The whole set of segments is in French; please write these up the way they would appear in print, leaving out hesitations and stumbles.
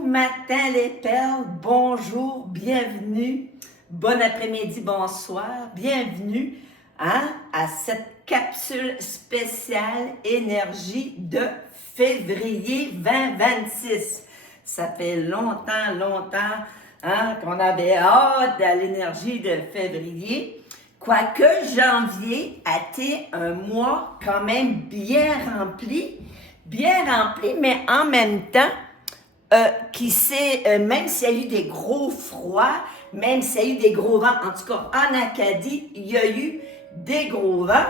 Bon matin les perles, bonjour, bienvenue, bon après-midi, bonsoir, bienvenue à cette capsule spéciale énergie de février 2026. Ça fait longtemps qu'on avait hâte à l'énergie de février. Quoique janvier a été un mois quand même bien rempli, mais en même temps, même s'il y a eu des gros froids, même s'il y a eu des gros vents, en tout cas en Acadie, il y a eu des gros vents,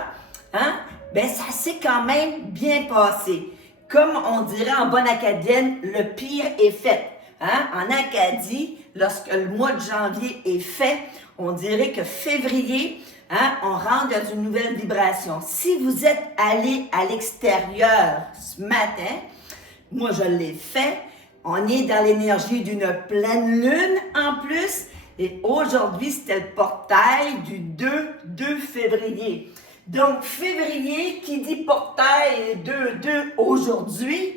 ben ça s'est quand même bien passé. Comme on dirait en bonne acadienne, le pire est fait. En Acadie, lorsque le mois de janvier est fait, on dirait que février, on rentre dans une nouvelle vibration. Si vous êtes allé à l'extérieur ce matin, moi je l'ai fait, on est dans l'énergie d'une pleine lune en plus, et aujourd'hui c'était le portail du 2 février. Donc février, qui dit portail 2 aujourd'hui,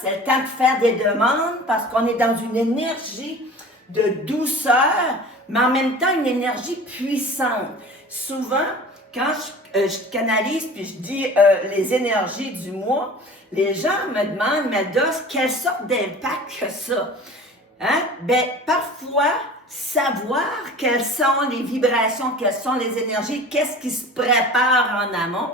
c'est le temps de faire des demandes parce qu'on est dans une énergie de douceur, mais en même temps une énergie puissante. Souvent, quand je canalise puis je dis les énergies du mois, les gens me demandent, Melda, quelle sorte d'impact que ça? Ben, parfois, savoir quelles sont les vibrations, quelles sont les énergies, qu'est-ce qui se prépare en amont,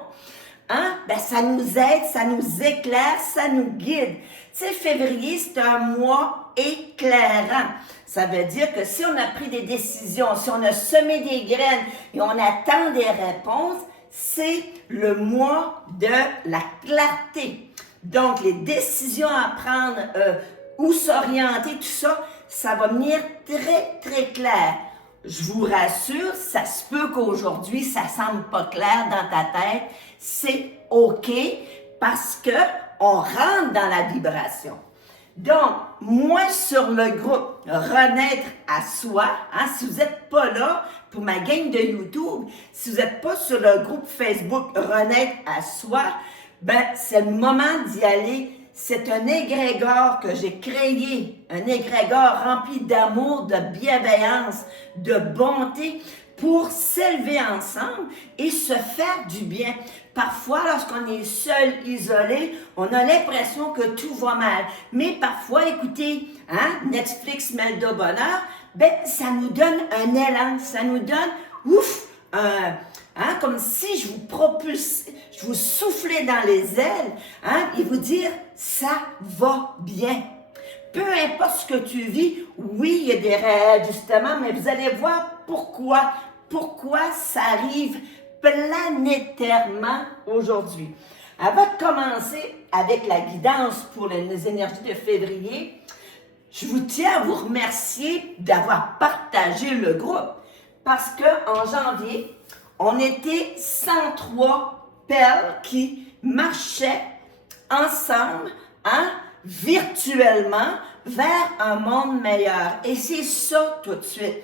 ben, ça nous aide, ça nous éclaire, ça nous guide. Tu sais, février, c'est un mois éclairant. Ça veut dire que si on a pris des décisions, si on a semé des graines et on attend des réponses, c'est le mois de la clarté. Donc, les décisions à prendre, où s'orienter, tout ça, ça va venir très clair. Je vous rassure, ça se peut qu'aujourd'hui, ça semble pas clair dans ta tête. C'est OK parce que on rentre dans la vibration. Donc, moi, sur le groupe Renaître à soi, si vous n'êtes pas là pour ma game de YouTube, si vous n'êtes pas sur le groupe Facebook Renaître à soi, ben, c'est le moment d'y aller. C'est un égrégore que j'ai créé, un égrégore rempli d'amour, de bienveillance, de bonté pour s'élever ensemble et se faire du bien. Parfois, lorsqu'on est seul, isolé, on a l'impression que tout va mal. Mais parfois, écoutez, Netflix, Melda Bonheur, ben, ça nous donne un élan, ça nous donne, comme si je vous propulse, je vous soufflais dans les ailes, et vous dire, ça va bien. Peu importe ce que tu vis, oui, il y a des réajustements, mais vous allez voir pourquoi ça arrive planétairement aujourd'hui. Avant de commencer avec la guidance pour les énergies de février, je vous tiens à vous remercier d'avoir partagé le groupe parce qu'en janvier, on était 103 perles qui marchaient ensemble, virtuellement, vers un monde meilleur. Et c'est ça tout de suite.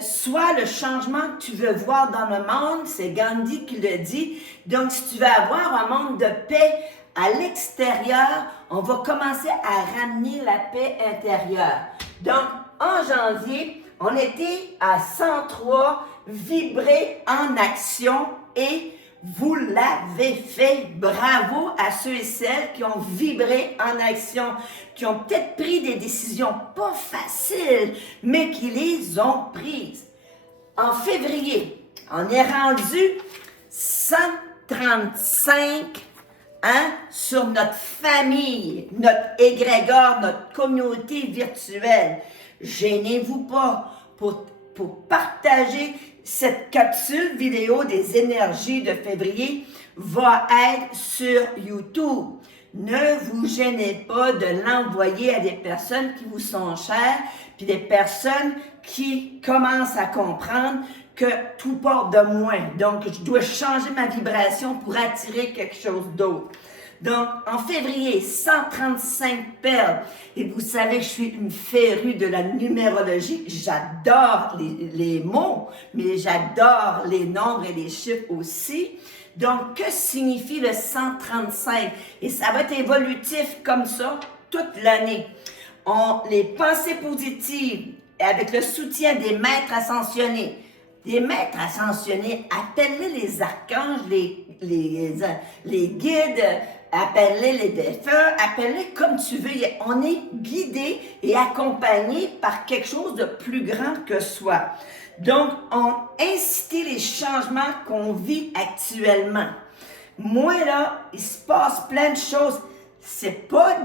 Soit le changement que tu veux voir dans le monde, c'est Gandhi qui le dit. Donc, si tu veux avoir un monde de paix à l'extérieur, on va commencer à ramener la paix intérieure. Donc, en janvier, on était à 103, vibrer en action et vous l'avez fait. Bravo à ceux et celles qui ont vibré en action, qui ont peut-être pris des décisions pas faciles, mais qui les ont prises. En février, on est rendu 135 sur notre famille, notre égrégore, notre communauté virtuelle. Gênez-vous pas pour partager cette capsule vidéo des énergies de février va être sur YouTube. Ne vous gênez pas de l'envoyer à des personnes qui vous sont chères, puis des personnes qui commencent à comprendre que tout porte de moins. Donc, je dois changer ma vibration pour attirer quelque chose d'autre. Donc, en février, 135 perles. Et vous savez que je suis une férue de la numérologie. J'adore les mots, mais j'adore les nombres et les chiffres aussi. Donc, que signifie le 135? Et ça va être évolutif comme ça toute l'année. Les pensées positives, avec le soutien des maîtres ascensionnés. Des maîtres ascensionnés, appelez les archanges, les guides, appelez les défunts, appelez comme tu veux. On est guidé et accompagné par quelque chose de plus grand que soi. Donc, on incite les changements qu'on vit actuellement. Moi, là, il se passe plein de choses. C'est pas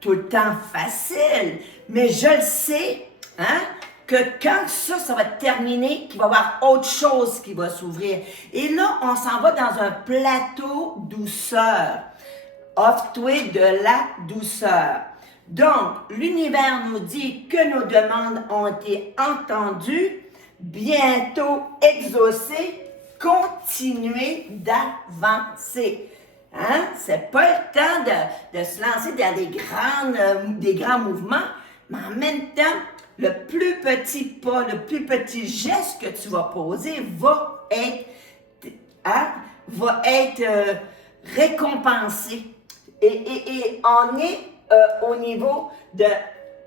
tout le temps facile, mais je le sais, hein, que quand ça va terminer, qu'il va y avoir autre chose qui va s'ouvrir. Et là, on s'en va dans un plateau douceur. Offre-toi de la douceur. Donc, l'univers nous dit que nos demandes ont été entendues, bientôt exaucées, continuez d'avancer. Hein? C'est pas le temps de se lancer dans des grands mouvements, mais en même temps, le plus petit pas, le plus petit geste que tu vas poser va être récompensé. Et on est au niveau de...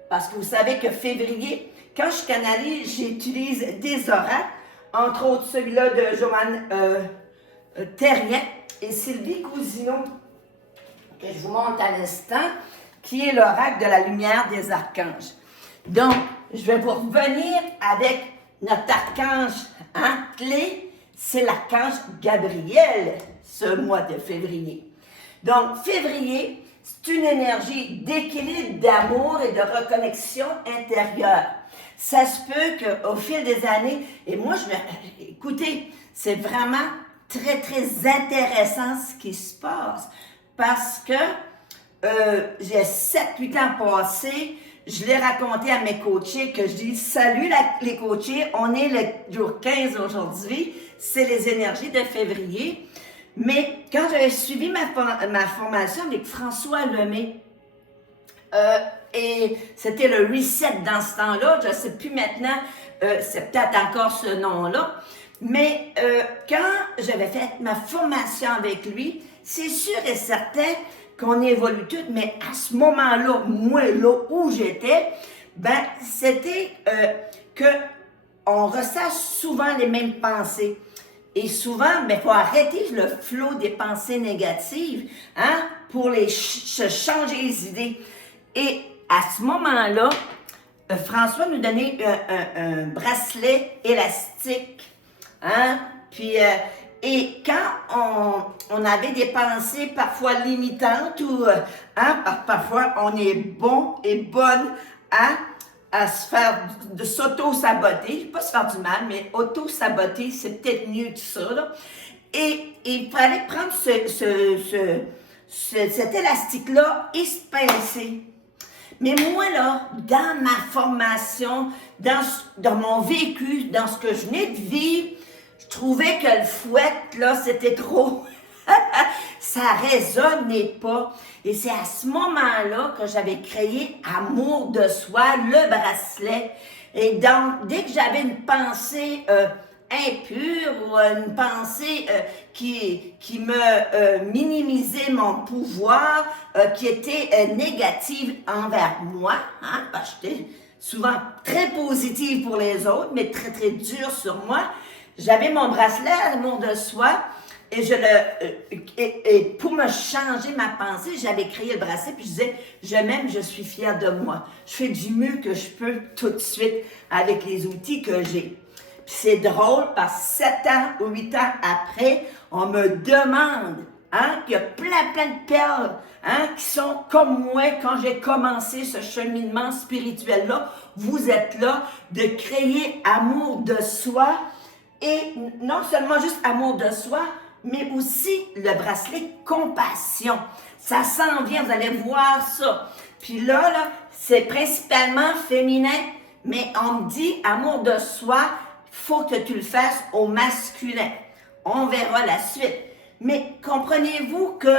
Parce que vous savez que février, quand je canalise, j'utilise des oracles, entre autres celui-là de Joanne Terrien et Sylvie Cousineau, que je vous montre à l'instant, qui est l'oracle de la lumière des archanges. Donc, je vais vous revenir avec notre archange clé, c'est l'archange Gabriel, ce mois de février. Donc, février, c'est une énergie d'équilibre, d'amour et de reconnexion intérieure. Ça se peut qu'au fil des années, et moi, écoutez, c'est vraiment très, très intéressant ce qui se passe, parce que j'ai 7-8 ans passés, je l'ai raconté à mes coachés que je dis « Salut les coachés, on est le jour 15 aujourd'hui, c'est les énergies de février. » Mais quand j'avais suivi ma formation avec François Lemay, et c'était le reset dans ce temps-là, je ne sais plus maintenant, c'est peut-être encore ce nom-là, mais quand j'avais fait ma formation avec lui, c'est sûr et certain qu'on évolue toutes, mais à ce moment-là, moi, là où j'étais, ben, c'était que on ressent souvent les mêmes pensées. Et souvent, il faut arrêter le flot des pensées négatives, hein, pour se changer les idées. Et à ce moment-là, François nous donnait un bracelet élastique, hein, puis et quand on avait des pensées parfois limitantes ou parfois on est bon et bonne à se faire, de s'auto-saboter, pas se faire du mal, mais auto-saboter, c'est peut-être mieux que ça, là. Et il fallait prendre cet élastique-là et se pincer. Mais moi, là, dans ma formation, dans mon vécu, dans ce que je venais de vivre, je trouvais que le fouet, là, c'était trop. Ça résonnait pas. Et c'est à ce moment-là que j'avais créé Amour de soi, le bracelet. Et donc, dès que j'avais une pensée impure ou une pensée qui me minimisait mon pouvoir, qui était négative envers moi, hein, parce que j'étais souvent très positive pour les autres, mais très, très dure sur moi, j'avais mon bracelet Amour de soi. Et pour me changer ma pensée, j'avais créé le bracelet, puis je disais, je m'aime, je suis fière de moi. Je fais du mieux que je peux tout de suite avec les outils que j'ai. Puis c'est drôle, parce que 7 ans ou 8 ans après, on me demande, hein, qu'il y a plein de perles, hein, qui sont comme moi quand j'ai commencé ce cheminement spirituel-là. Vous êtes là de créer amour de soi, et non seulement juste amour de soi, mais aussi le bracelet compassion. Ça s'en vient, vous allez voir ça. Puis là, c'est principalement féminin, mais on me dit amour de soi, il faut que tu le fasses au masculin. On verra la suite. Mais comprenez-vous que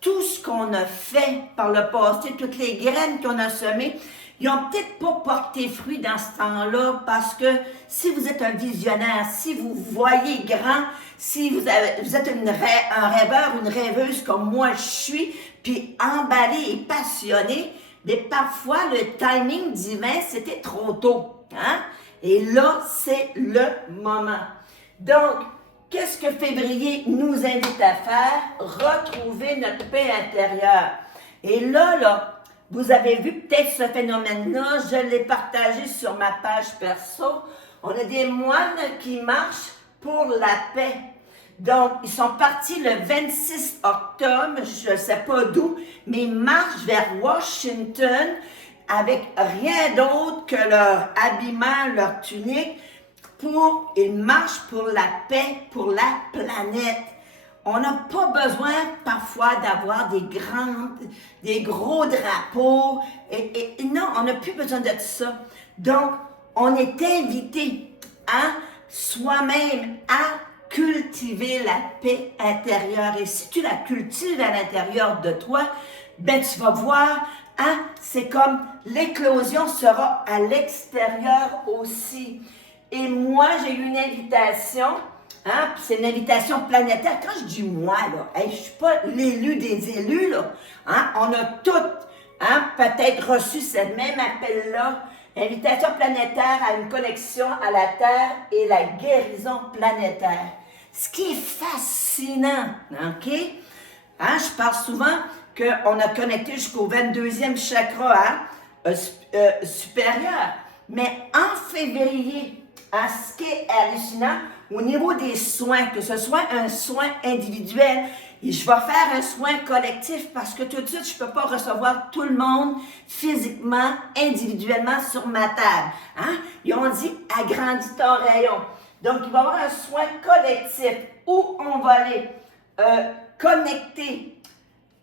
tout ce qu'on a fait par le passé, toutes les graines qu'on a semées, ils n'ont peut-être pas porté fruit dans ce temps-là, parce que si vous êtes un visionnaire, si vous voyez grand, si vous êtes un rêveur, une rêveuse comme moi je suis, puis emballé et passionné, mais parfois le timing divin, c'était trop tôt. Hein? Et là, c'est le moment. Donc, qu'est-ce que février nous invite à faire? Retrouver notre paix intérieure. Et là, vous avez vu peut-être ce phénomène-là, je l'ai partagé sur ma page perso. On a des moines qui marchent pour la paix. Donc, ils sont partis le 26 octobre, je ne sais pas d'où, mais ils marchent vers Washington avec rien d'autre que leur habillement, leur tunique, ils marchent pour la paix, pour la planète. On n'a pas besoin parfois d'avoir des gros drapeaux. Et non, on n'a plus besoin de ça. Donc, on est invité à soi-même à cultiver la paix intérieure. Et si tu la cultives à l'intérieur de toi, ben tu vas voir, hein, c'est comme l'éclosion sera à l'extérieur aussi. Et moi, j'ai eu une invitation, hein, c'est une invitation planétaire. Quand je dis moi, là, je ne suis pas l'élu des élus, là, hein, on a toutes, hein, peut-être reçu ce même appel-là, invitation planétaire à une connexion à la Terre et la guérison planétaire. Ce qui est fascinant, OK? Hein, je parle souvent qu'on a connecté jusqu'au 22e chakra supérieur. Mais en février, hein, ce qui est hallucinant, au niveau des soins, que ce soit un soin individuel, et je vais faire un soin collectif parce que tout de suite, je ne peux pas recevoir tout le monde physiquement, individuellement sur ma table. Hein? Ils ont dit « agrandis ton rayon ». Donc, il va y avoir un soin collectif où on va aller connecter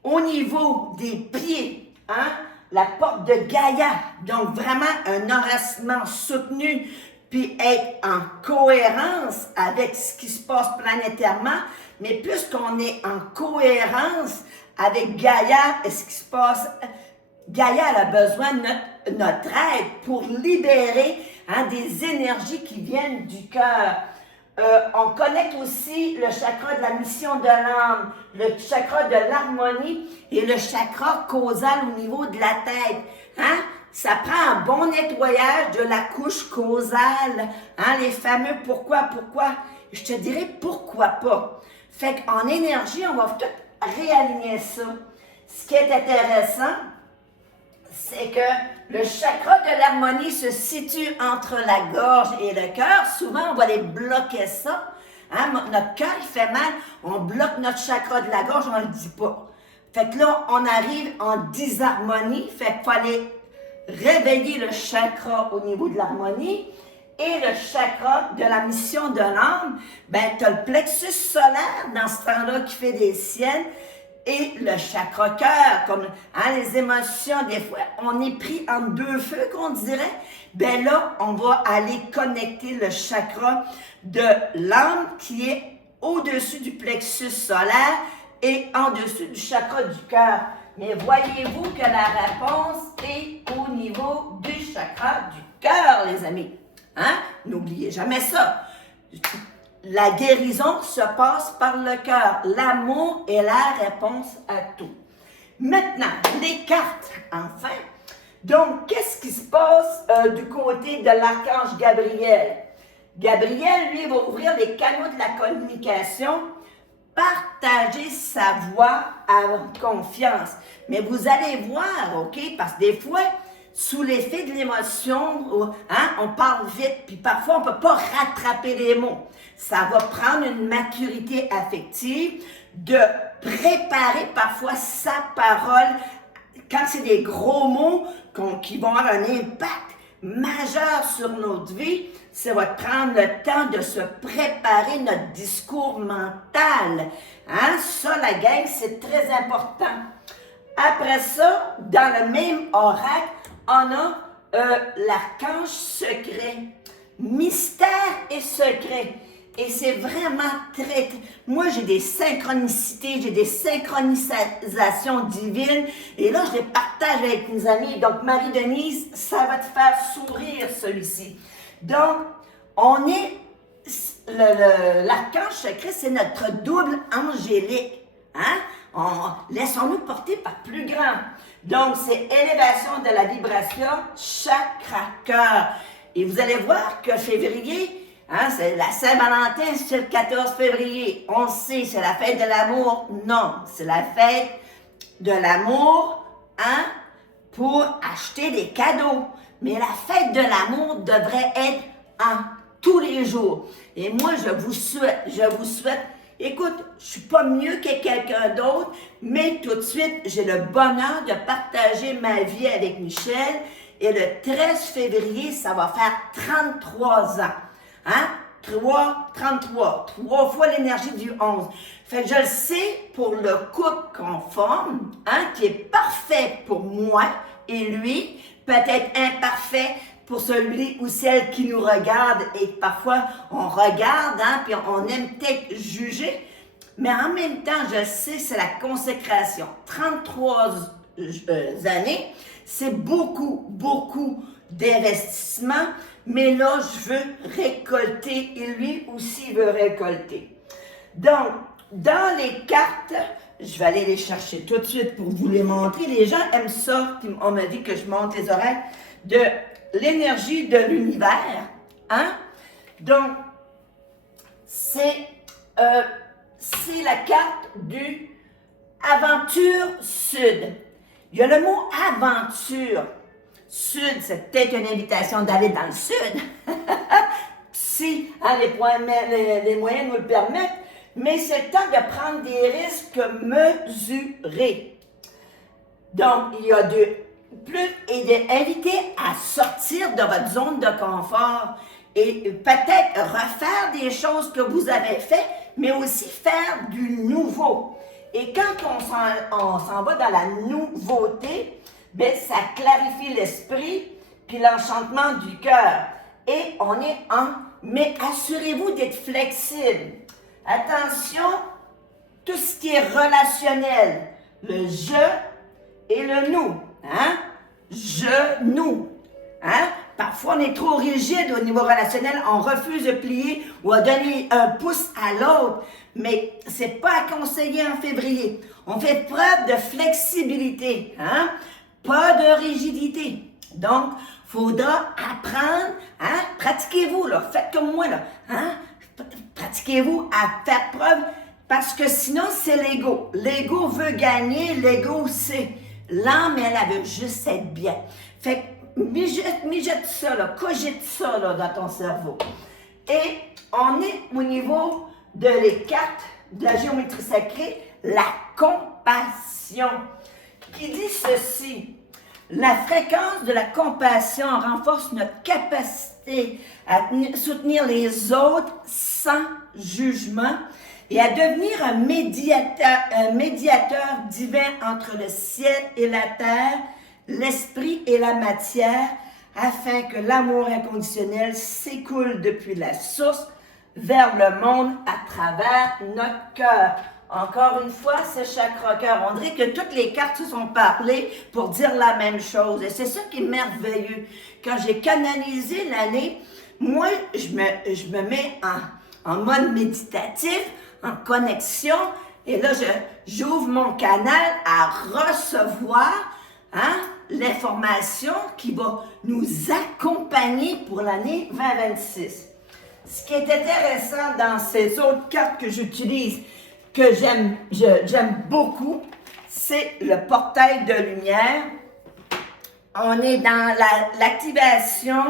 au niveau des pieds, hein, la porte de Gaïa. Donc, vraiment un enracinement soutenu, puis être en cohérence avec ce qui se passe planétairement. Mais puisqu'on est en cohérence avec Gaïa et ce qui se passe, Gaïa elle a besoin de notre aide pour libérer, hein, des énergies qui viennent du cœur. On connecte aussi le chakra de la mission de l'âme, le chakra de l'harmonie et le chakra causal au niveau de la tête. Hein? Ça prend un bon nettoyage de la couche causale, hein, les fameux pourquoi. Je te dirais pourquoi pas. Fait qu'en énergie, on va tout réaligner ça. Ce qui est intéressant, c'est que le chakra de l'harmonie se situe entre la gorge et le cœur. Souvent, on va aller bloquer ça. Hein? Notre cœur, il fait mal. On bloque notre chakra de la gorge, on ne le dit pas. Fait que là, on arrive en disharmonie. Fait qu'il faut aller réveiller le chakra au niveau de l'harmonie. Et le chakra de la mission de l'âme, ben, tu as le plexus solaire dans ce temps-là qui fait des siennes. Et le chakra cœur, comme, hein, les émotions, des fois, on est pris entre deux feux, qu'on dirait. Ben là, on va aller connecter le chakra de l'âme qui est au-dessus du plexus solaire et en dessous du chakra du cœur. Mais voyez-vous que la réponse est au niveau du chakra du cœur, les amis. Hein? N'oubliez jamais ça. La guérison se passe par le cœur. L'amour est la réponse à tout. Maintenant, les cartes, enfin. Donc, qu'est-ce qui se passe du côté de l'archange Gabriel? Gabriel, lui, va ouvrir les canaux de la communication, partager sa voix avec confiance. Mais vous allez voir, OK? Parce que des fois, sous l'effet de l'émotion, hein, on parle vite, puis parfois on ne peut pas rattraper les mots. Ça va prendre une maturité affective de préparer parfois sa parole quand c'est des gros mots qui vont avoir un impact majeur sur notre vie. Ça va prendre le temps de se préparer notre discours mental. Hein? Ça, la gang, c'est très important. Après ça, dans le même oracle, on a l'archange secret, mystère et secret. Et c'est vraiment très... Moi, j'ai des synchronicités, j'ai des synchronisations divines. Et là, je les partage avec mes amis. Donc, Marie-Denise, ça va te faire sourire, celui-ci. Donc, on est... l'archange secret, c'est notre double angélique. Hein? Laissons-nous porter par plus grand. Donc, c'est élévation de la vibration, chakra cœur. Et vous allez voir que février, c'est la Saint-Valentin, c'est le 14 février. On le sait, c'est la fête de l'amour. Non, c'est la fête de l'amour, pour acheter des cadeaux. Mais la fête de l'amour devrait être tous les jours. Et moi, je vous souhaite, écoute, je suis pas mieux que quelqu'un d'autre, mais tout de suite, j'ai le bonheur de partager ma vie avec Michel. Et le 13 février, ça va faire 33 ans. 33. 3 fois l'énergie du 11. Fait que je le sais pour le couple qu'on forme, qui est parfait pour moi et lui, peut-être imparfait pour celui ou celle qui nous regarde. Et parfois, on regarde, puis on aime peut-être juger. Mais en même temps, je sais, c'est la consécration. 33 années, c'est beaucoup d'investissement. Mais là, je veux récolter et lui aussi veut récolter. Donc, dans les cartes, je vais aller les chercher tout de suite pour vous les montrer. Les gens aiment ça. On m'a dit que je monte les oreilles de l'énergie de l'univers. Donc, c'est la carte du Aventure Sud. Il y a le mot aventure. Sud, c'est peut-être une invitation d'aller dans le sud. Si les moyens nous le permettent. Mais c'est le temps de prendre des risques mesurés. Donc, il y a et d'inviter à sortir de votre zone de confort et peut-être refaire des choses que vous avez faites, mais aussi faire du nouveau. Et quand on s'en va dans la nouveauté, bien, ça clarifie l'esprit puis l'enchantement du cœur. Et on est mais assurez-vous d'être flexible. Attention, tout ce qui est relationnel, le je et le nous. Je, nous. Parfois, on est trop rigide au niveau relationnel, on refuse de plier ou de donner un pouce à l'autre. Mais c'est pas à conseiller en février. On fait preuve de flexibilité, pas de rigidité. Donc, il faudra apprendre, pratiquez-vous, là, faites comme moi, là, pratiquez-vous à faire preuve, parce que sinon, c'est l'ego. L'ego veut gagner, l'ego, c'est l'âme, elle veut juste être bien. Fait que, mijette ça, là, cogite ça, là, dans ton cerveau. Et on est au niveau de les cartes de la géométrie sacrée, la compassion, qui dit ceci. La fréquence de la compassion renforce notre capacité à soutenir les autres sans jugement et à devenir un médiateur divin entre le ciel et la terre, l'esprit et la matière, afin que l'amour inconditionnel s'écoule depuis la source vers le monde à travers notre cœur. Encore une fois, c'est chakra cœur. On dirait que toutes les cartes se sont parlées pour dire la même chose. Et c'est ça qui est merveilleux. Quand j'ai canalisé l'année, moi, je me mets en mode méditatif, en connexion. Et là, j'ouvre mon canal à recevoir l'information qui va nous accompagner pour l'année 2026. Ce qui est intéressant dans ces autres cartes que j'utilise, que j'aime beaucoup, c'est le portail de lumière. On est dans l'activation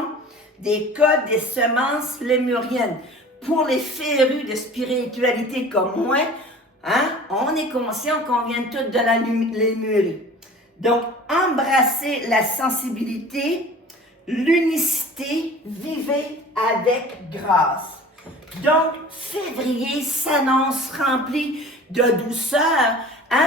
des codes des semences lémuriennes. Pour les férus de spiritualité comme moi, on est conscient qu'on vient toutes de la Lémurie. Donc, embrassez la sensibilité, l'unicité, vivez avec grâce. Donc, février s'annonce rempli de douceur.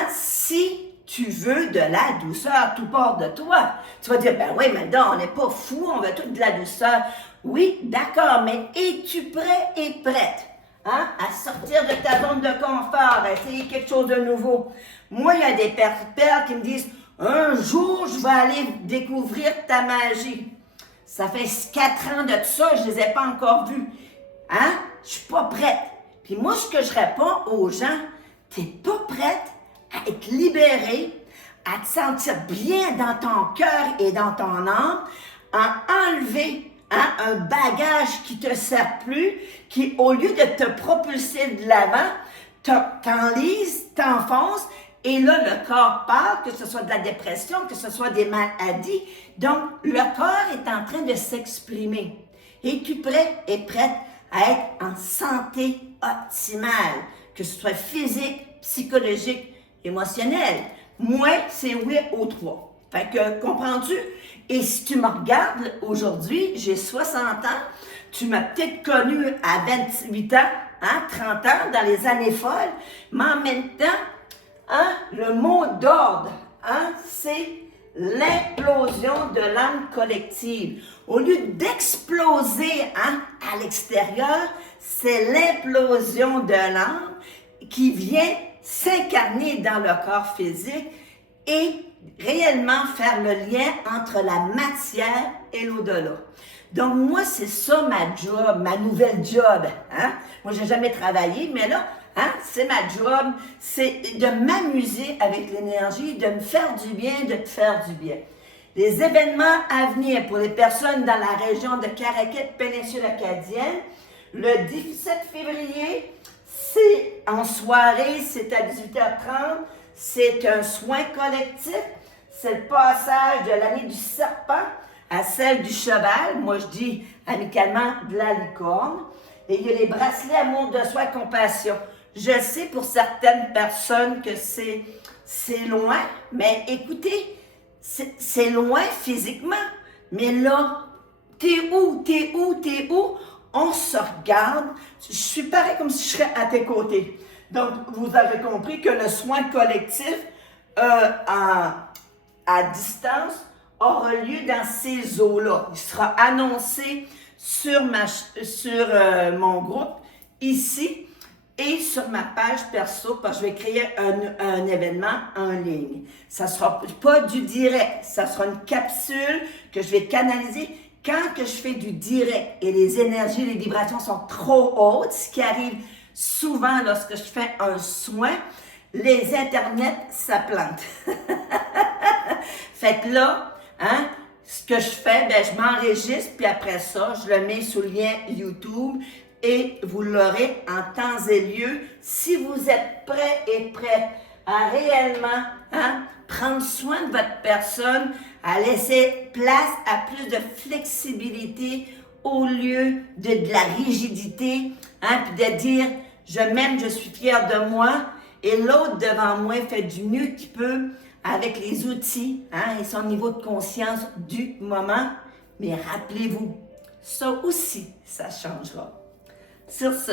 Si tu veux de la douceur, tout part de toi. Tu vas dire, ben oui, mais non, on n'est pas fou, on veut toute de la douceur. Oui, d'accord, mais es-tu prêt et prête à sortir de ta zone de confort, à essayer quelque chose de nouveau? Moi, il y a des pères qui me disent, un jour, je vais aller découvrir ta magie. Ça fait 4 ans de ça, je ne les ai pas encore vus. Je suis pas prête. Puis moi, ce que je réponds aux gens, t'es pas prête? à être libéré, à te sentir bien dans ton cœur et dans ton âme, à enlever un bagage qui ne te sert plus, qui, au lieu de te propulser de l'avant, t'enlise, t'enfonce, et là, le corps parle, que ce soit de la dépression, que ce soit des maladies. Donc, le corps est en train de s'exprimer. Es-tu prêt et prête à être en santé optimale, que ce soit physique, psychologique, émotionnelle? Moi, c'est oui aux trois. Fait que, comprends-tu? Et si tu me regardes aujourd'hui, j'ai 60 ans, tu m'as peut-être connu à 28 ans, 30 ans, dans les années folles, mais en même temps, le mot d'ordre, c'est l'implosion de l'âme collective. Au lieu d'exploser à l'extérieur, c'est l'implosion de l'âme qui vient s'incarner dans le corps physique et réellement faire le lien entre la matière et l'au-delà. Donc, moi, c'est ça ma job, ma nouvelle job. Moi, j'ai jamais travaillé, mais là, c'est ma job, c'est de m'amuser avec l'énergie, de me faire du bien, de te faire du bien. Les événements à venir pour les personnes dans la région de Caraquet, péninsule acadienne, le 17 février, c'est en soirée, c'est à 18h30, c'est un soin collectif, c'est le passage de l'année du serpent à celle du cheval, moi je dis amicalement de la licorne, et il y a les bracelets amour de soi et compassion. Je sais pour certaines personnes que c'est loin, mais écoutez, c'est loin physiquement, mais là, t'es où? On se regarde, je suis pareil comme si je serais à tes côtés. Donc, vous avez compris que le soin collectif à distance aura lieu dans ces eaux-là. Il sera annoncé sur mon groupe ici et sur ma page perso parce que je vais créer un événement en ligne. Ça ne sera pas du direct, ça sera une capsule que je vais canaliser. Quand que je fais du direct et les énergies, les vibrations sont trop hautes, ce qui arrive souvent lorsque je fais un soin, les internets, ça plante. Fait que là, ce que je fais, je m'enregistre, puis après ça, je le mets sous le lien YouTube et vous l'aurez en temps et lieu si vous êtes prêts et prêtes à réellement prendre soin de votre personne, à laisser place à plus de flexibilité au lieu de la rigidité, puis de dire « je m'aime, je suis fière de moi » et l'autre devant moi fait du mieux qu'il peut avec les outils et son niveau de conscience du moment. Mais rappelez-vous, ça aussi, ça changera. Sur ce,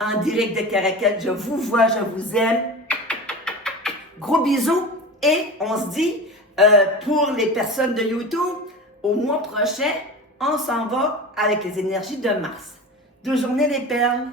en direct de Caraquet, je vous vois, je vous aime. Gros bisous et on se dit pour les personnes de YouTube, au mois prochain, on s'en va avec les énergies de Mars. 2 journées des perles.